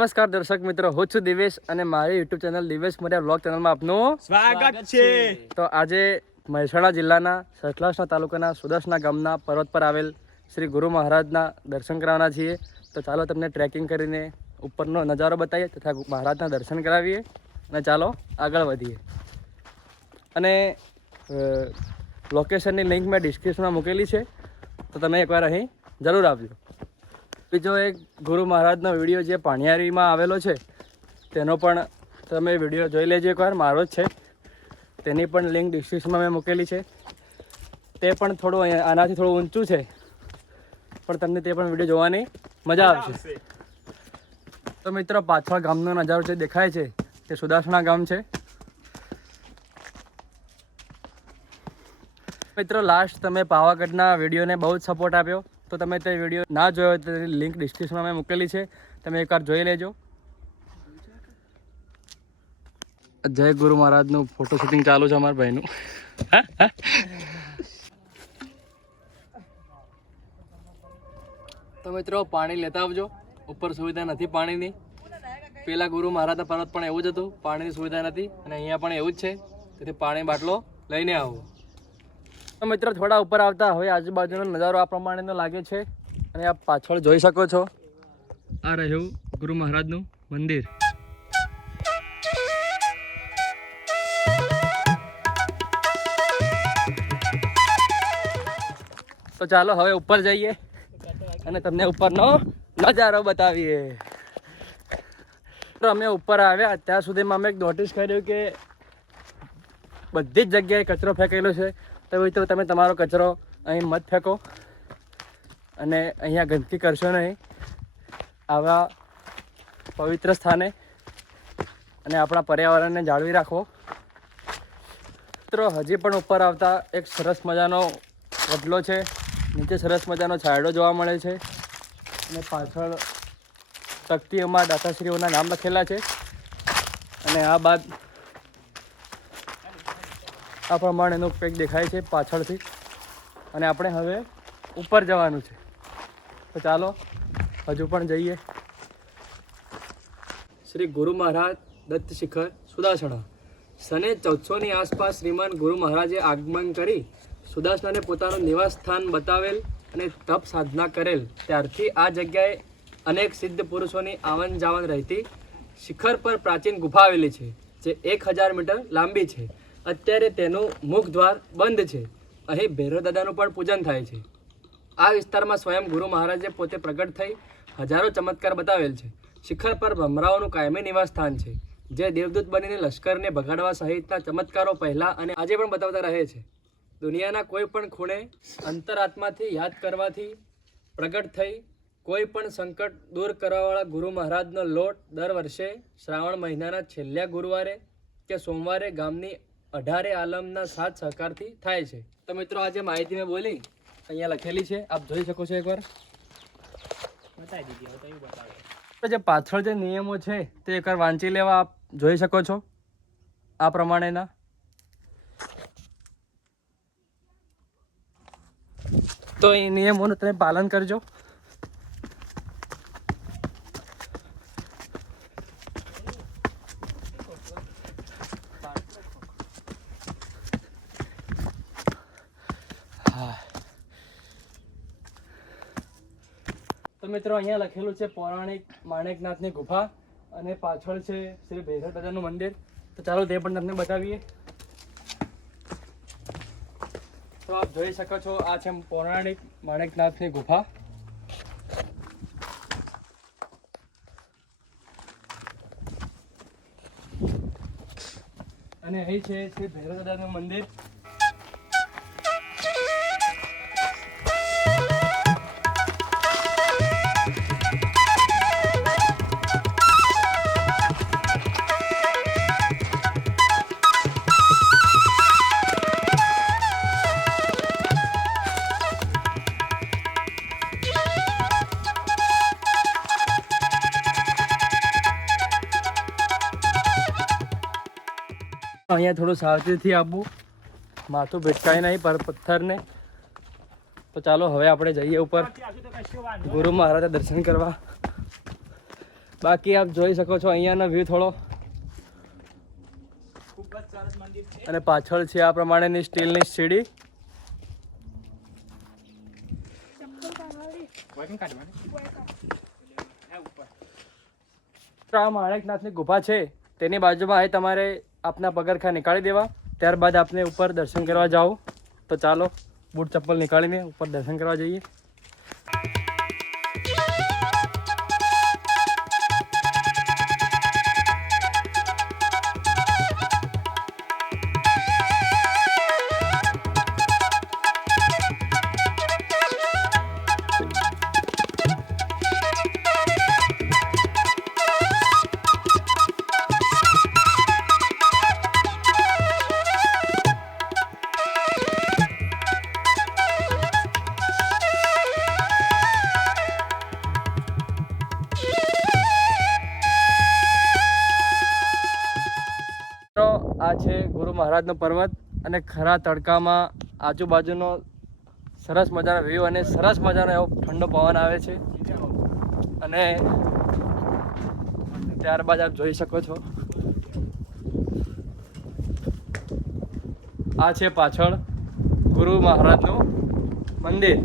નમસ્કાર દર્શક મિત્રો, હું છું દિવેશ અને મારી YouTube channel Divesh Morya vlog ચેનલમાં આપનું સ્વાગત છે। તો આજે મહેસાણા જિલ્લાના સતલાસણા તાલુકાના સુદર્શના ગામના પર્વત પર આવેલ શ્રી ગુરુ મહારાજના દર્શન કરવાના છીએ। તો ચાલો તમને ટ્રેકિંગ કરીને ઉપરનો નજારો બતાવીએ તથા મહારાજના દર્શન કરાવીએ અને ચાલો આગળ વધીએ। અને લોકેશનની લિંક મેં ડિસ્ક્રિપ્શનમાં મૂકેલી છે, તો તમે એકવાર અહીં જરૂર આવજો। બીજો એક ગુરુ મહારાજનો વિડીયો જે પાણિયારીમાં આવેલો છે તેનો પણ તમે વિડીયો જોઈ લેજો એકવાર, મારો જ છે, તેની પણ લિંક ડિસ્ક્રિપ્શનમાં મેં મૂકેલી છે। તે પણ થોડું આનાથી થોડું ઊંચું છે, પણ તમને તે પણ વિડીયો જોવાની મજા આવશે। તો મિત્રો, પાછળ ગામનો નજારો જે દેખાય છે તે સુદાસણા ગામ છે। મિત્રો, લાસ્ટ તમે પાવાગઢના વિડીયોને બહુ જ સપોર્ટ આપ્યો, તો તમે તે વિડીયો ના જોયો તો તેની લિંક ડિસ્ક્રિપ્શનમાં મેં મૂકેલી છે, તમે એકવાર જોઈ લેજો। જય ગુરુ મહારાજનું ફોટો શૂટિંગ ચાલુ છે અમારા ભાઈનું। તો મિત્રો, પાણી લેતા આવજો, ઉપર સુવિધા નથી પાણીની। પેલા ગુરુ મહારાજના પર્વત પણ એવું જ હતું, પાણીની સુવિધા નથી, અને અહીંયા પણ એવું જ છે, તેથી પાણી બાટલો લઈને આવો। તો મિત્રો, થોડા ઉપર આવતા હવે આજુબાજુનો નજારો આ પ્રમાણેનો લાગે છે, અને આપ પાછળ જોઈ શકો છો, આ રહ્યું ગુરુ મહારાજનું મંદિર। તો ચાલો હવે ઉપર જઈએ અને તમને ઉપરનો નજારો બતાવીએ। તો અમે ઉપર આવ્યા ત્યાં સુધીમાં અમે એક નોટિસ કર્યું કે બધી જ જગ્યાએ કચરો ફેંકેલો છે। તો મિત્રો, તમે તમારો કચરો અહીં મત ફેંકો અને અહીંયા ગંદકી કરશો નહીં, આવા પવિત્ર સ્થાને, અને આપણા પર્યાવરણને જાળવી રાખો। મિત્રો, હજી પણ ઉપર આવતા એક સરસ મજાનો વડલો છે, નીચે સરસ મજાનો છાંયડો જોવા મળે છે, અને પાછળ તકતીઓમાં દાતાશ્રીઓના નામ લખેલા છે, અને આ બાદ આ પ્રમાણેનું કંઈક દેખાય છે પાછળથી, અને આપણે હવે ઉપર જવાનું છે, તો ચાલો હજુ પણ જઈએ। શ્રી ગુરુ મહારાજ દત્ત શિખર સુદાસણા। સને 1400ની આસપાસ શ્રીમાન ગુરુ મહારાજે આગમન કરી સુદાસણાને પોતાનું નિવાસ સ્થાન બતાવેલ અને તપ સાધના કરેલ ત્યારથી આ જગ્યાએ અનેક સિદ્ધ પુરુષોની આવન જાવન રહેતી। શિખર પર પ્રાચીન ગુફા આવેલી છે, જે 1000 મીટર લાંબી છે। અત્યારે તેનું મુખ દ્વાર બંધ છે। અહીં ભૈરવ દાદાનું પણ પૂજન થાય છે। આ વિસ્તારમાં સ્વયં ગુરુ મહારાજે પોતે પ્રગટ થઈ હજારો ચમત્કાર બતાવેલ છે। શિખર પર ભમરાઓનું કાયમી નિવાસ સ્થાન છે, જે દેવદૂત બનીને લશ્કરને ભગાડવા સહિતના ચમત્કારો પહેલા અને આજે પણ બતાવતા રહે છે। દુનિયાના કોઈ પણ ખૂણે અંતરાત્માથી યાદ કરવાથી પ્રગટ થઈ કોઈ પણ સંકટ દૂર કરવાવાળા ગુરુ મહારાજનો લોટ દર વર્ષે શ્રાવણ મહિનાના છેલ્લા ગુરુવારે કે સોમવારે ગામની 18 આલમના સાથ સહકારથી થાય છે। તો મિત્રો, આ જે માહિતી મેં બોલી અહીંયા લખેલી છે, આપ જોઈ શકો છો, એકવાર બતાવી દીધી। તો જે પાછળ જે નિયમો છે તે એકવાર વાંચી લેવા આપ જોઈ શકો છો, આ પ્રમાણેના। તો એ નિયમોનું તમે પાલન કરજો। તો મિત્રો, અહીંયા લખેલું છે પૌરાણિક માણેકનાથની ગુફા, અને પાછળ છે શ્રી ભૈરવ દાદાનું મંદિર। તો ચાલો તે પણ તમને બતાવીએ। તો આપ જોઈ શકો છો, આ છે પૌરાણિક માણેકનાથની ગુફા। અને અહીં છે શ્રી ભૈરવ દાદાનું મંદિર। અહીંયા થોડું સાવચેતીથી આવવું, માથું ભેટકાય નહીં પર પથ્થરને। તો ચાલો હવે આપણે જઈએ ઉપર ગુરુ મહારાજના દર્શન કરવા। બાકી આપ જોઈ શકો છો અહીંયાનો વ્યૂ થોડો, ખૂબ જ સરસ મંદિર છે. અને પાછળ છે આ પ્રમાણેની સ્ટીલની સીડી. આ માણેકનાથની ગુફા છે તેની બાજુમાં અહીં તમારે આપના પગરખા નીકાળી દેવા, ત્યારબાદ આપને ઉપર દર્શન કરવા જાઓ. તો ચાલો બૂટ ચપ્પલ નીકાળીને ઉપર દર્શન કરવા જઈએ. આ છે ગુરુ મહારાજનો પર્વત, અને ખરા તડકામાં આજુબાજુનો સરસ મજાનો વ્યૂ અને સરસ મજાનો એવો ઠંડો પવન આવે છે. અને ત્યારબાદ આપ જોઈ શકો છો આ છે પાછળ ગુરુ મહારાજનું મંદિર.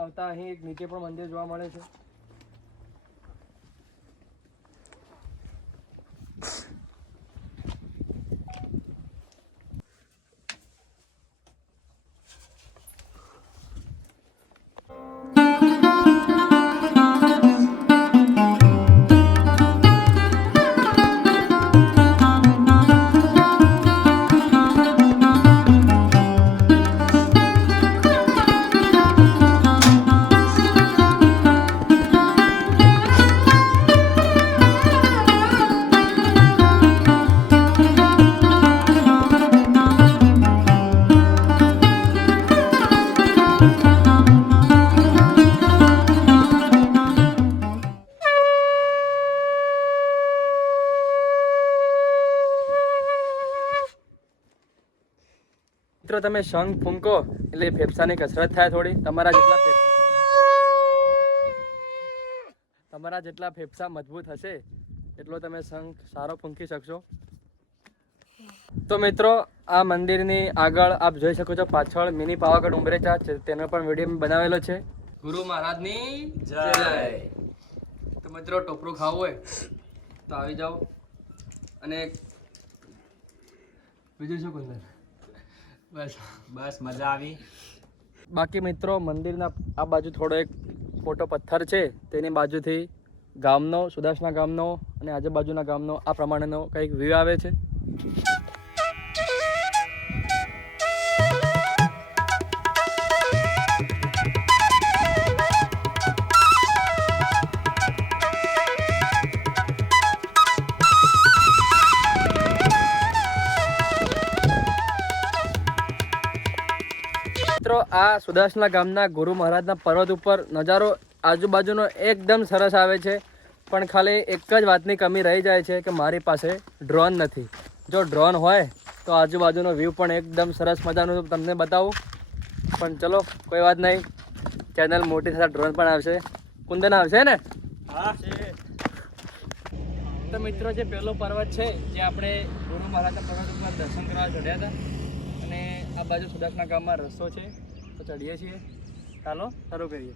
આવતા અહીં એક નીચે પણ મંદિર જોવા મળે છે. મિત્રો તમે શંખ ફૂંકો એટલે ફેફસાની કસરત થાય થોડી. તમારા જેટલા ફેફસા મજબૂત હશે એટલો તમે શંખ સારો ફૂંકી શકશો. તો મિત્રો આ મંદિરની આગળ આપ જોઈ શકો છો પાછળ મિની પાવાગઢ ઉમરેચા છે, તેનો પણ વિડીયો બનાવેલો છે. ગુરુ મહારાજની જય. તો મિત્રો ટોપરું ખાવું હોય તો આવી જાઓ. અને બીજું શું કુંદર? બસ મજા આવી. બાકી મિત્રો મંદિરના આ બાજુ થોડો એક મોટો પથ્થર છે, તેની બાજુથી ગામનો, સુદાસના ગામનો અને આજુબાજુના ગામનો આ પ્રમાણેનો કંઈક વ્યૂ આવે છે. આ સુદાસના ગામના ગુરુ મહારાજના પર્વત ઉપર નજારો આજુબાજુનો એકદમ સરસ આવે છે, પણ ખાલી એક જ વાતની કમી રહી જાય છે કે મારી પાસે ડ્રોન નથી. જો ડ્રોન હોય તો આજુબાજુનો વ્યૂ પણ એકદમ સરસ મજાનું તમને બતાવું, પણ ચલો કોઈ વાત નહીં, ચેનલ મોટી થતા ડ્રોન પણ આવશે. કુંદન આવશે ને? હા છે. તો મિત્રો જે પહેલો પર્વત છે જે આપણે ગુરુ મહારાજના પર્વત ઉપર દર્શન કરવા ચડ્યા હતા, અને આ બાજુ સુદાસના ગામમાં રસ્તો છે, તો ચડીએ છીએ. ચાલો શરૂ કરીએ.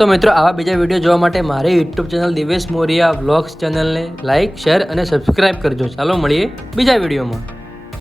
તો મિત્રો આવા બીજા વિડીયો જોવા માટે મારી YouTube channel Divesh Morya vlogs ચેનલને લાઇક, શેર અને સબસ્ક્રાઈબ કરજો. ચાલો મળીએ બીજા વિડીયોમાં.